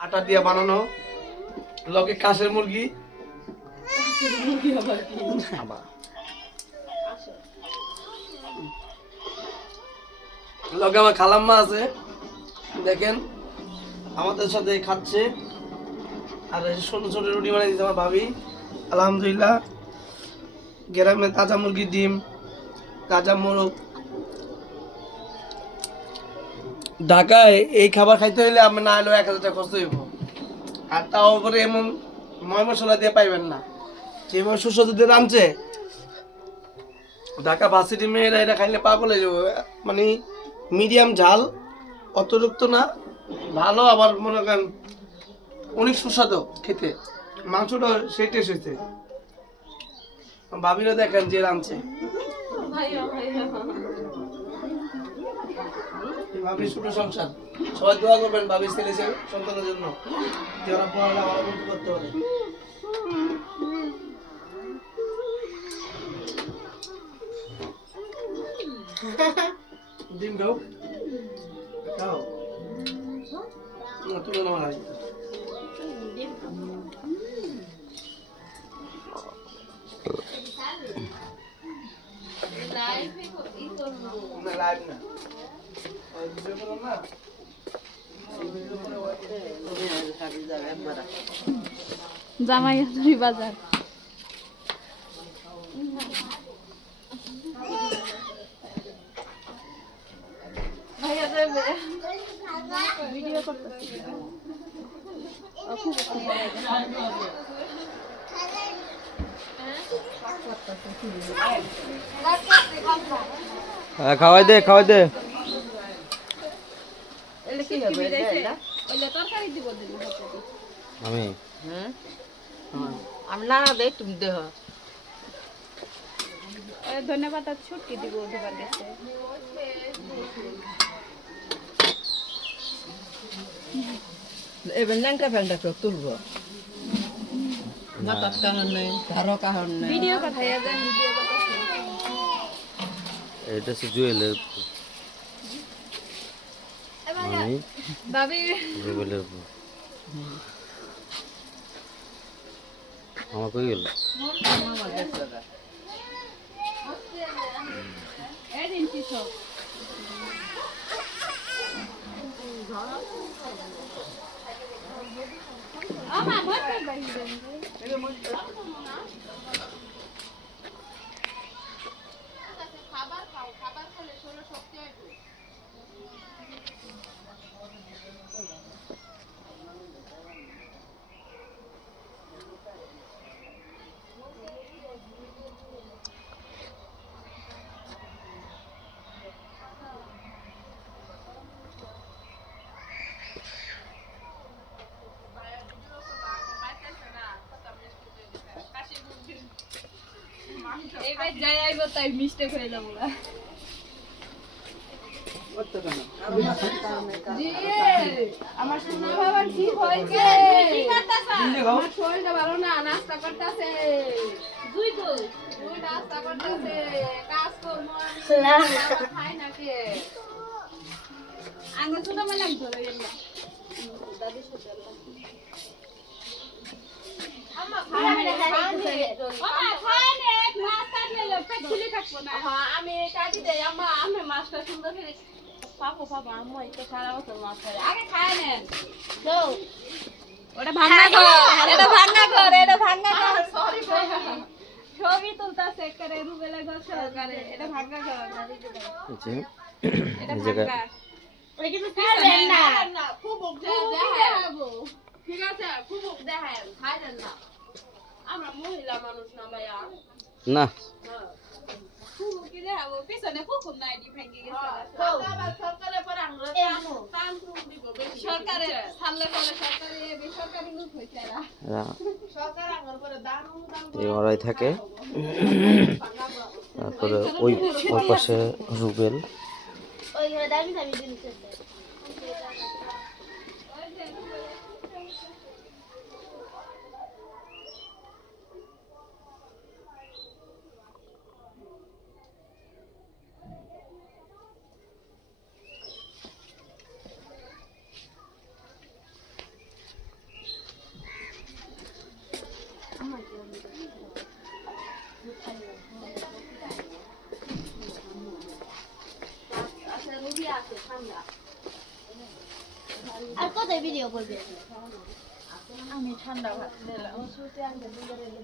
আটা দিয়ে বানানো লগে কাশের মুরগি লগে আমার খালাম্মা আছে দেখেন আমাদের সাথে খাচ্ছে আর ছোট ছোট রুটি বানিয়ে দিচ্ছে আমার ভাবি আলহামদুলিল্লাহ গ্রামে তাজা মুরগির ডিম তাজা মোরগ ঢাকায় এই খাবার খাইতে হইলে আমি না হলেও 1000 টাকা খরচ হইব আর তাও করে এমন ময় মশলা দিয়ে পাইবেন না যেভাবে সুস্বাদু দিয়ে রাঁধছে ঢাকা ভার্সিটি মেয়েরা এটা খাইলে পাগল হয়ে যাবো মানে মিডিয়াম ঝাল অতিরিক্ত না ভালো আবার মনে করেন অনেক সুস্বাদু খেতে মাংসটা সেই টেস্ট হয়েছে ভাবিরা দেখেন যে রাঁধছে ভাবির ছোট সংসার সবাই দোয়া করবেন ভাবির ছেলে সন্তানের জন্য যে ওরা পড়ালেখা ভালো মতো করতে পারে ডিম খাও খাও না তুলে নেওয়া হয় না লাইভ না জামাইয়াতুরি বাজার ভাইয়া যাবে ভিডিও করতেছি খাওয়াই দে খাওয়াই দে আমি আমি নানা দেই তুমি দেহ ধন্যবাদ আর ছুটকি দিব ধোবার গেছে এবার ল্যাংটা ফ্যাংটা কেউ তুলবো মাথার কাহন নেই ধারো কাহন নেই ভিডিও কথা যান ভিডিও কথা এটা হচ্ছে জুয়েলের আমি ভাবি জুয়েলের আমার কই গেল এই দিন কি সব আমা ভয় বাইরে এবার যাই আইব তাই মিস্টেক হয়ে যাবো না জি আমার সোনা বাবা ঠিক হইছে কি করতাছ আমার শরীরটা ভালো না নাস্তা করতেছে দুই নাস্তা করতেছে কাজ করব খাই না কে আঙ্গুল ছোট মানে ধরে গেলাম দাদি ছোট আম্মা আমি কাটি দেই আম্মা আমি মাছটা সুন্দর করে পাবো আম্মা এটা সারা বছর মাছ খাই আগে খায় নেন তো ওটা ভাঙা কর সরি ছবি তুলতাছে করে রুবেলা ঘর সহকারে এটা ভাঙা কর এটা ভাঙা ওই কিন্তু পিছনে না খুব দেখাবো ঠিক আছে খুব দেখায় খাইলেন না আমরা মহিলা মানুষ না ভাইয়া না ওরাই থাকে তারপরে ওই পাশে রুবেল আর কোথায় ভিডিও করবে? আমি ঠান্ডা ভাত দিলাম